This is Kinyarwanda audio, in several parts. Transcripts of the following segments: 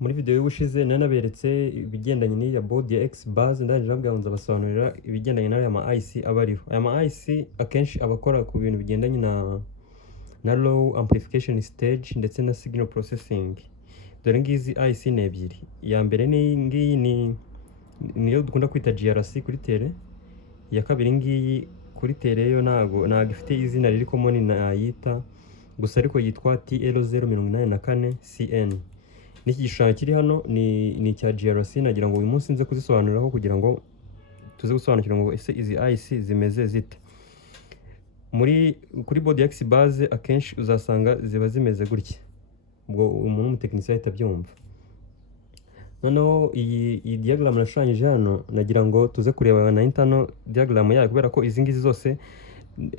Muri video y'ubushize nanaberetse ibigendanye n'iya board ya X base, ndaje nabwo nzabasobanurira ibigendanye n'aya ma IC abariho. Aya ma IC akenshi abakora ku bintu bigendanye na low amplification stage ndetse na signal processing. Dore ngizi IC ne ebyiri. Ya mbere ni ngiyi niyo dukunda kwita GRC kuri tele. Ya kabiri ngiyi kuri tele yo nago ifite izina riri common nayita, gusa ariko yitwa TL084 CN. Niki gishushanyo kiri hano ni cya GRC, nagira ngo uyu munsi nze kuzisobanuriraho kugira ngo tuze gusobanukira ngo ese izi IC zimeze zite. Kuri board ya X base akenshi uzasanga ziba zimeze gutya, ubwo umuntu w'umutekinisiye ahita abyumva. Noneho iyi diagram nashushanyije hano nagira ngo tuze kureba na internal diagram yayo, kubera ko izi ngizi zose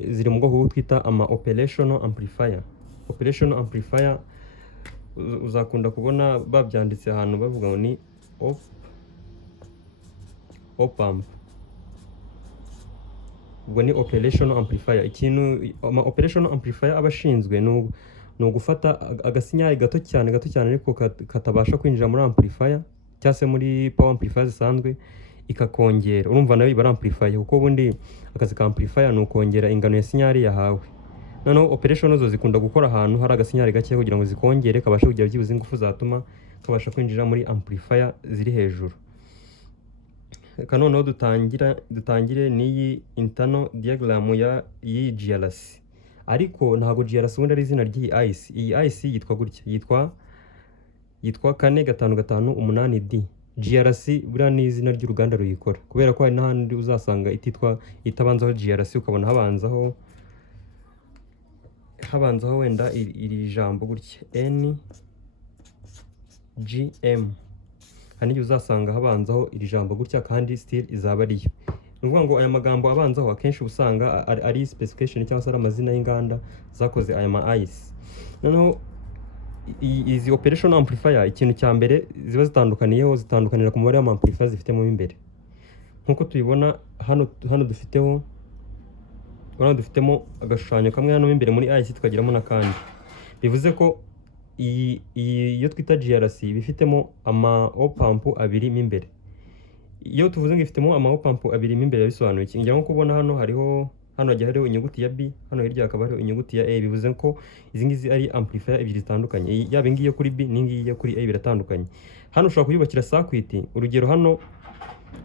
ziri mu bwoko bwo twita ama operational amplifier. Operational amplifier uzakunda kubona babyanditse ahantu bavuga ngo ni op amp. Ubwo ni operational amplifier. Ikintu ama operational amplifier abashinzwe no gufata agasinyari gato cyane ariko katabasha kwinjira muri amplifier cyase muri power amplifier zisanzwe ikakongera. Urumva nayo iba amplifier, kuko ubundi akazi ka amplifier no kongera ingano ya sinyari yahawe. Noneho operation zo zikunda gukora ahantu hari agasinyari gake kugira ngo zikongere kabashe kugira byibuze ingufu zatuma kabasha kwinjira muri amplifier ziri hejuru. Noneho dutangire n'iyi internal diagram ya iyi GRC. Ariko ntago GRC ubundi ari izina ry'iyi IC. Iyi IC yitwa gutya, yitwa 45558D. GRC buriya ni izina ry'uruganda ruyikora, kubera ko hari n'ahandi uzasanga itabanzaho GRC ukabona habanzaho wenda iri jambo gutya NGM. Hani uzasanga habanzaho iri jambo gutya kandi still izaba ariyo. Nuvuga ngo aya magambo abanzaho akenshi usanga ari specification cyangwa se amazina y'inganda zakoze aya ma IC. Noneho izi operation amplifier ikintu cya mbere ziba zitandukanira ku mubare wa amplifier zifitemo imbere. Nkuko tuyibona hano dufitemo agashushanyo kamwe hano imbere muri IC, tukagiramo nakandi. Bivuze ko iyo twita GRC bifitemo ama op amp abiri imbere. Iyo tuvuze ngo ifitemo ama op amp abiri imbere bisobanuye iki? Ngira ngo kubona hano hariho inyuguti ya B, hano hirya hakaba hariho inyuguti ya A. Bivuze ko izi ngizi ari amplifier ebyiri zitandukanye. Yaba ingiye kuri B n'ingiye kuri A biratandukanye. Hano ushobora kuyubakira circuit, urugero hano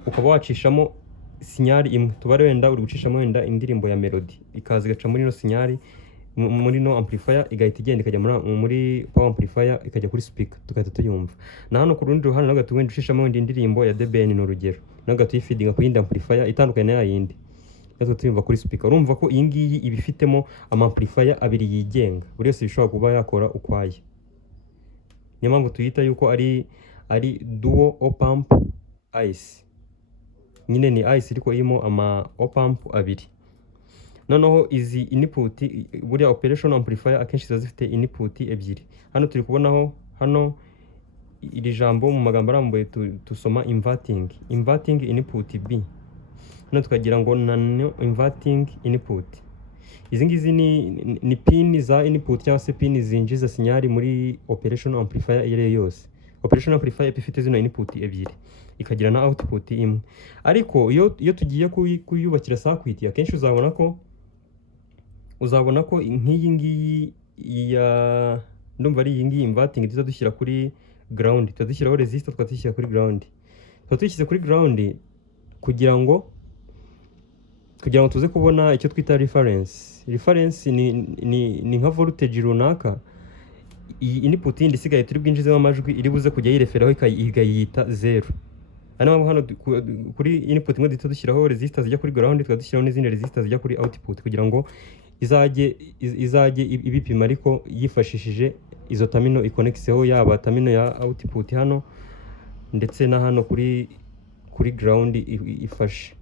ukaba wacishamo sinyari imwe. Tubare wenda uri gucishamo wenda indirimbo ya melody, ikaza igaca muri no sinyari muri no amplifier, igahita igenda ikajya muri power amplifier ikajya kuri speaker tukahita tuyumva. Na hano ku rundi ruhande nagatu wenda ucishamo wenda indirimbo ya DBN n'urugero, nagatu yifeedinga ku yindi amplifier itandukanye na yindi, natwe tuyumva kuri speaker. Urumva ko iyi ngiyi ibifitemo ama amplifier abiri yigenga, buri yose bishobora kuba yakora ukwaye. Niyo mpamvu tuyita yuko ari dual op amp IC. Nyine ni IC ariko irimo ama op amp abiri. Noneho izi input buriya operation amplifier akenshi ziba zifite input ebyiri. Hano turi kubonaho iri jambo mu magambo arambuye tusoma inverting input B. Hano tukagira ngo nano inverting input. Izi ngizi ni pin za input cyangwa se pin zinjiza sinyari muri operation amplifier iyo yose. Operation amplifier ifite zino input ebyiri ikagira na output imwe. Ariko iyo tugiye kuyubakira circuit akenshi uzabona ko nk'iyi ngiyi ya ndumva ari iyi ngiyi inverting dushyira kuri ground, tudushyiraho resistor tukadushyira kuri ground. Tudushyira kuri ground kugira ngo tuze kubona icyo twita reference ni nka voltage runaka. Iyi input yindi isigaye turi bwinjizemo amajwi iri buze kujya yireferaho ikayita 0. Hano kuri input imwe dushyiraho resistor zijya kuri ground, tukadushyiraho n'izindi resistor zijya kuri output kugira ngo izajye ibipima ariko yifashishije izo terminal iconnectseho, yaba terminal ya output hano ndetse na hano kuri ground ifashe.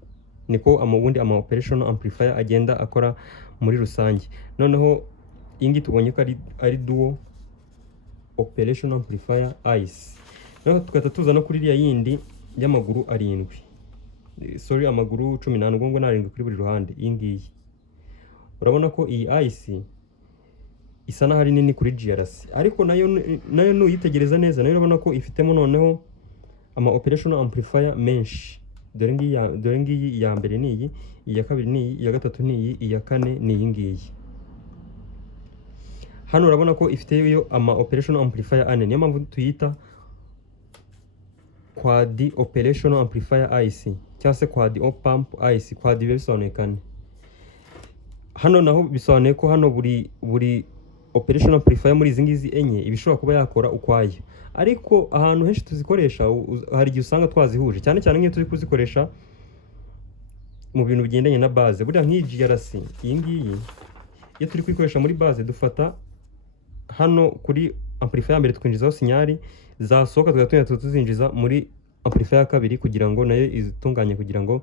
Niko ubundi ama operational amplifier agenda akora muri rusange. Noneho ingi tubonye ko ari dual operation amplifier IC. Noneho tukata tuza no kuri iriya yindi y'amaguru 7. Amaguru 18 ngo narindwi kuri buri ruhande. Iyi ngiyi urabona ko iyi IC isa naho ari nini kuri GRC, ariko nayo nuyitegereza neza nayo urabona ko ifitemo noneho ama operational amplifier menshi. Dore ngiyi iya mbere ni iyi, iya kabiri ni iyi, iya gatatu ni iyi, iya kane ni iyi ngiyi. Hano urabona ko ifiteyo ama operational amplifier ane, niyo mpamvu tuyita quad operational amplifier IC cyangwa se quad op amp IC. Quad bisobanuye kane. Hano naho bisobanuye ko hano buri operational amplifier muri izi ngizi enye ibishobora kuba yakora ukwayo, ariko ahantu henshi tuzikoresha hari igihe usanga twazihuje, cyane cyane nk'iyo turi kuzikoresha mu bintu bigendanye na base. Buriya nk'iyi GRC iyi ngiyi iyo turi kuyikoresha muri base, dufata hano kuri amplifier ya mbere twinjizaho sinyari, zasohoka tugatunganya tuzinjiza muri amplifier ya kabiri kugira ngo nayo izitunganye kugira ngo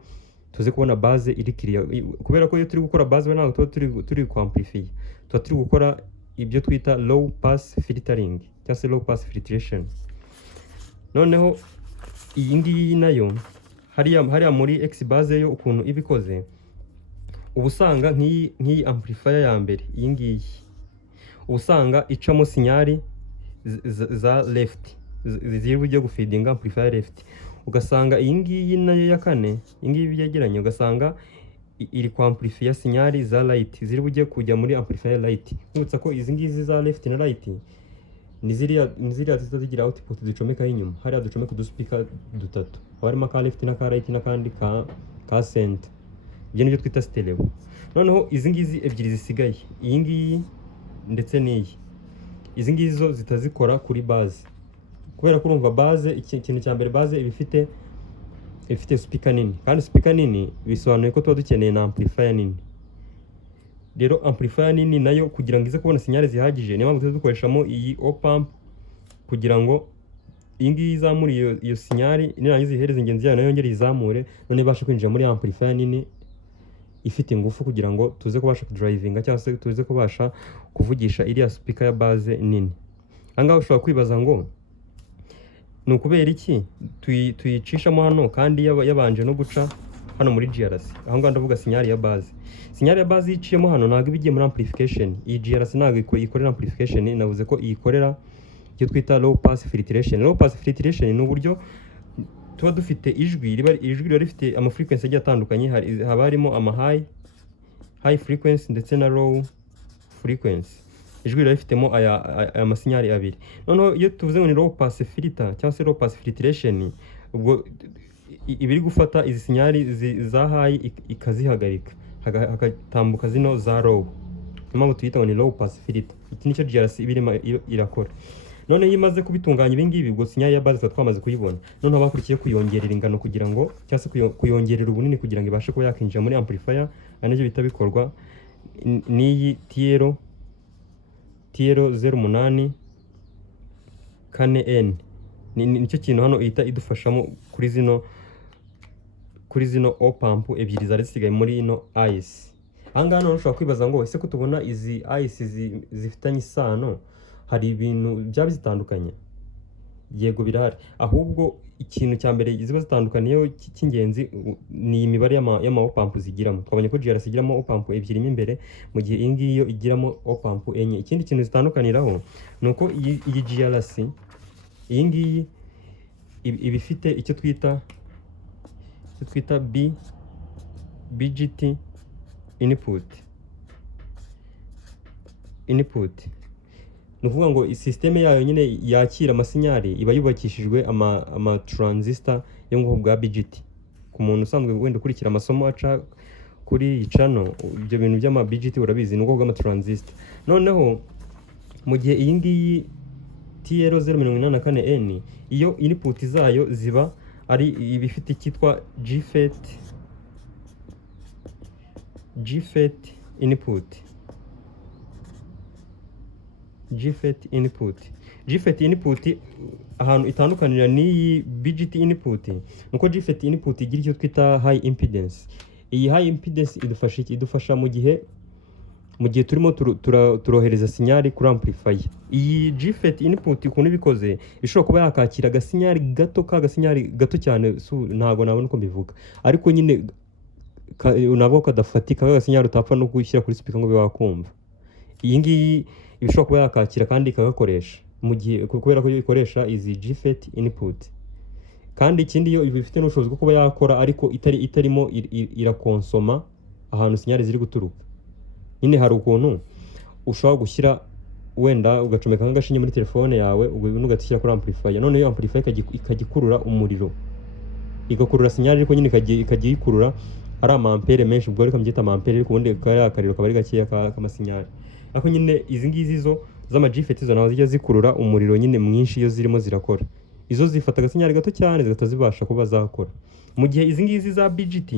tuze kubona base iri clear. Kubera ko iyo turi gukora base ntabwo tuba turi ku amplify, tuba turi gukora ibyo twita low pass filtering cyangwa se low pass filtration. Noneho iyi ngiyi nayo hariya muri X base yo ukuntu ibikoze, ubusanga nk'iyi amplifier ya mbere iyi ngiyi ubusanga icamo sinyari za left ziri bujye gufeedinga amplifier left, ugasanga iyi ngiyi nayo ya kane iyi ngiyi byegeranye ugasanga iri ku amplifier sinyari za right ziri bujye kujya muri amplifier right. Nkubutsa ko izi ngizi za left na right ni ziriya zigira output ducomekaho inyuma, hariya ducomeka uduspika dutatu, harimo ka left na ka right n'akandi ka center, ibyo nibyo twita stereo. Noneho izi ngizi ebyiri zisigaye, iyi ngiyi ndetse n'iyi, izi ngizi zo zitazikora kuri base, kubera ko urumva base ikintu cya mbere base ifite speaker nini, kandi speaker nini bisobanuye ko tuba dukeneye na amplifier nini. Rero amplifier nini nayo kugira ngo ize kubona sinyari zihagije, niyo mpamvu dukoreshamo iyi op amp kugira ngo iyi ngiyi izamure iyo sinyari, nirangiza ihereze ingenzi yayo nayo yongere izamure, none ibashe kwinjira muri amplifier nini ifite ingufu kugira ngo tuze kubasha kudrivinga cyangwa se tuze kubasha kuvugisha iriya speaker ya base nini. Ahangaha ushobora kwibaza ngo ni ukubera iki tuyicishamo hano kandi yabanje no guca hano muri GRC. Aho ngaho ndavuga sinyari ya base. Sinyari ya base yiciyemo hano ntabwo ibigiye muri amplification. Iyi GRC ntabwo ikorera amplification, navuze ko iyikorera icyo twita low pass filtration. Low pass filtration ni uburyo tuba dufite ijwi riba rifite ama frequency agiye atandukanye, haba harimo ama high frequency ndetse na low frequency. Ijwi riba rifitemo aya masinyari abiri. Noneho iyo tuvuze ngo ni low pass filter cyangwa se low pass filtration, ubwo ibiri gufata izi sinyari za high ikazihagarika hagatambuka zino za low, niyo mpamvu tuyita ngo ni low pass filter. Iki nicyo GRC ibirimo irakora. None iyo imaze kubitunganya ibi ngibi, ubwo sinyari ya base twamaze kuyibona, noneho bakurikiye kuyongerera ingano kugira ngo cyangwa se kuyongerera ubunini kugira ngo ibashe kuba yakinjira muri amplifier, ari nabyo bita bikorwa n'iyi TL 08 4N. Nicyo kintu hano ihita idufashamo kuri zino op amp ebyiri zari zisigaye muri ino IC. Ahangaha none ushobora kwibaza ngo ese ko tubona izi IC zifitanye isano, hari ibintu byaba zitandukanye? Yego birahari, ahubwo ikintu cya mbere ziba zitandukaniyeho cy'ingenzi ni imibare y'ama op amp zigiramo. Twabonye ko GRC igiramo op amp ebyiri imbere, mu gihe iyi ngiyi yo igiramo op amp enye. Ikindi kintu zitandukaniraho ni uko iyi GRC iyi ngiyi iba ifite icyo twita BGT input. Ni ukuvuga ngo systeme yayo nyine yakira amasinyari iba yubakishijwe ama transistor yo mu bwoko bwa BGT. Ku muntu usanzwe wenda ukurikira amasomo aca kuri channel, ibyo bintu by'ama BGT urabizi ni ubwoko bw'ama transistor. Noneho mu gihe iyi ngiyi TL 0884N iyo input zayo ziba ari ibifite cyitwa GFET input ahantu itandukanira n'iyi BGT input nuko GFET input igira icyo twita high impedance. Iyi high impedance idufasha iki? Idufasha mu gihe turimo turohereza sinyari kuri amplifier. Iyi GFET input ukuntu bikoze ishobora kuba yakakira agasinyari gato cyane, ntago nabona uko mbivuga, ariko nyine nabo kadafatika agasinyari utapfa no gushyira kuri speaker ngo bibe wakumva. Iyi ngiyi ibishobora kuba yakakira kandi ikagakoresha mu gihe kubera ko ikoresha izi GFET input. Kandi ikindi yo bifite n'ubushobozi bwo kuba yakora ariko itarimo irakonsoma ahantu sinyari ziri guturuka. Nyine hari ukuntu ushobora gushyira wenda ugacomeka nk'agashinge muri telefone yawe ubwo ugatishyira kuri amplifier, none iyo amplifier ikagikurura umuriro, igakurura sinyari ariko nyine ikagikurura ari amampere menshi, ubwo reka mbyita amampere ariko ubundi akariro kaba ari gakeya k'amasinyari. Ariko nyine izi ngizi zo z'ama GFET zo naho zijya zikurura umuriro nyine mwinshi iyo zirimo zirakora. Izo zifata agasinyari gato cyane zigahita zibasha kuba zakora. Mu gihe izi ngizi za BGT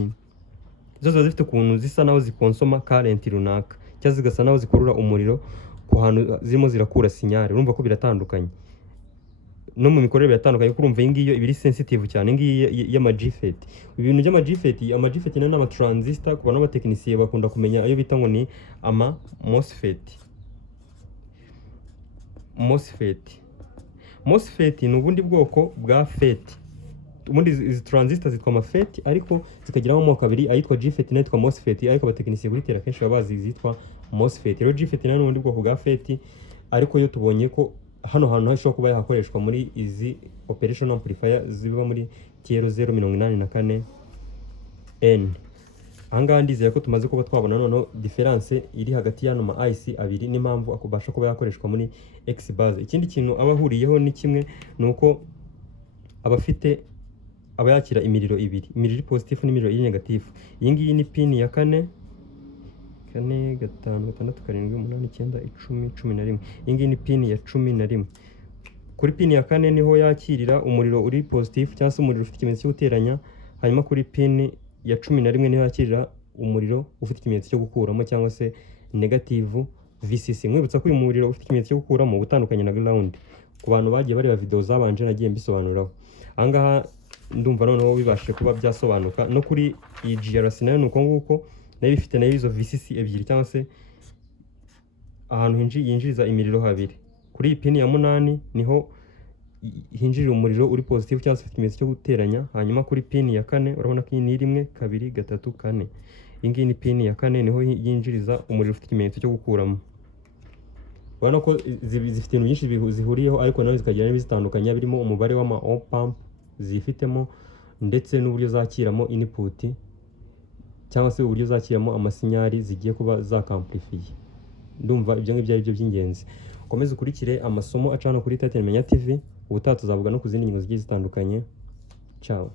zo ziba zifite ukuntu zisa naho zikonsoma current runaka cyangwa zigasa naho zikurura umuriro ku hantu zirimo zirakura sinyari. Urumva ko biratandukanye no mu mikorere biratandukanye, kuko urumva iyi ngiyo ibiri sensitive cyane ngiyi y'ama GFET. Ibintu by'ama GFET n'ama transistor ku bantu b'abatekinisiye bakunda kumenya ayo bita ngo ni ama MOSFET ni ubundi bwoko bwa FET. Ubundi izi transistor zitwa ama FET ariko zikagiramo amoko abiri, ayitwa GFET n'ayitwa MOSFET, ariko abatekinisiye kuri tera kenshi baba bazi izitwa MOSFET. Rero GFET ni ubundi bwoko bwa FET, ariko yo tubonye ko hano hantu hashobora kuba yakoreshwa muri izi operation amplifier ziba muri TR084N. Ahangaha ndizera ko tumaze kuba twabona noneho difference iri hagati y'ano ma IC abiri n'impamvu akubasha kuba yakoreshwa muri X base. Ikindi kintu abahuriyeho ni kimwe, nuko aba yakira imiriro ibiri, imiriro iri positive n'imiriro iri negative. Iyi ngiyi ni pin ya 4, 5, 6, 7, 8, 9, 10, 11. Iyi ngiyi ni pin ya 11. Kuri pin ya 4 niho yakirira umuriro uri positive cyangwa se umuriro ufite ikimenyetso cyo guteranya, hanyuma kuri pin ya 11 niho yakirira umuriro ufite ikimenyetso cyo gukuramo cyangwa se negative VCC. Mwibutsa ko uyu muriro ufite ikimenyetso cyo gukuramo ubutandukanye na ground. Ku bantu bagiye bareba video zabanje nagiye mbisobanuraho. Ahangaha ndumva noneho bibashe kuba byasobanuka. No kuri iyi GRC nayo nuko nguko nayo ifite nayo izo VCC ebyiri cyangwa se ahantu yinjiriza imiriro habiri. Kuri iyi pin ya 8 niho hinjirira umuriro uri positive cyangwa se ufite ikimenyetso cyo guteranya, hanyuma kuri pin ya 4 urabona ko iyi ni 1, 2, 3, 4. Iyi ngiyi ni pin ya 4 niho yinjiriza umuriro ufite ikimenyetso cyo gukuramo. Urabona ko zifite ibintu byinshi zihuriyeho, ariko nazo zikagira n'ibizitandukanya birimo umubare w'ama op amp zifitemo ndetse n'uburyo zakiramo input cyangwa se uburyo zakiramo amasinyari zigiye kuba zakamplifiye. Ndumva ibyo ngibyo ari byo by'ingenzi. Komeza ukurikire amasomo acana kuri Titan Menya TV, ubutaha tuzavuga no ku zindi ngingo zigiye zitandukanye. Ciao.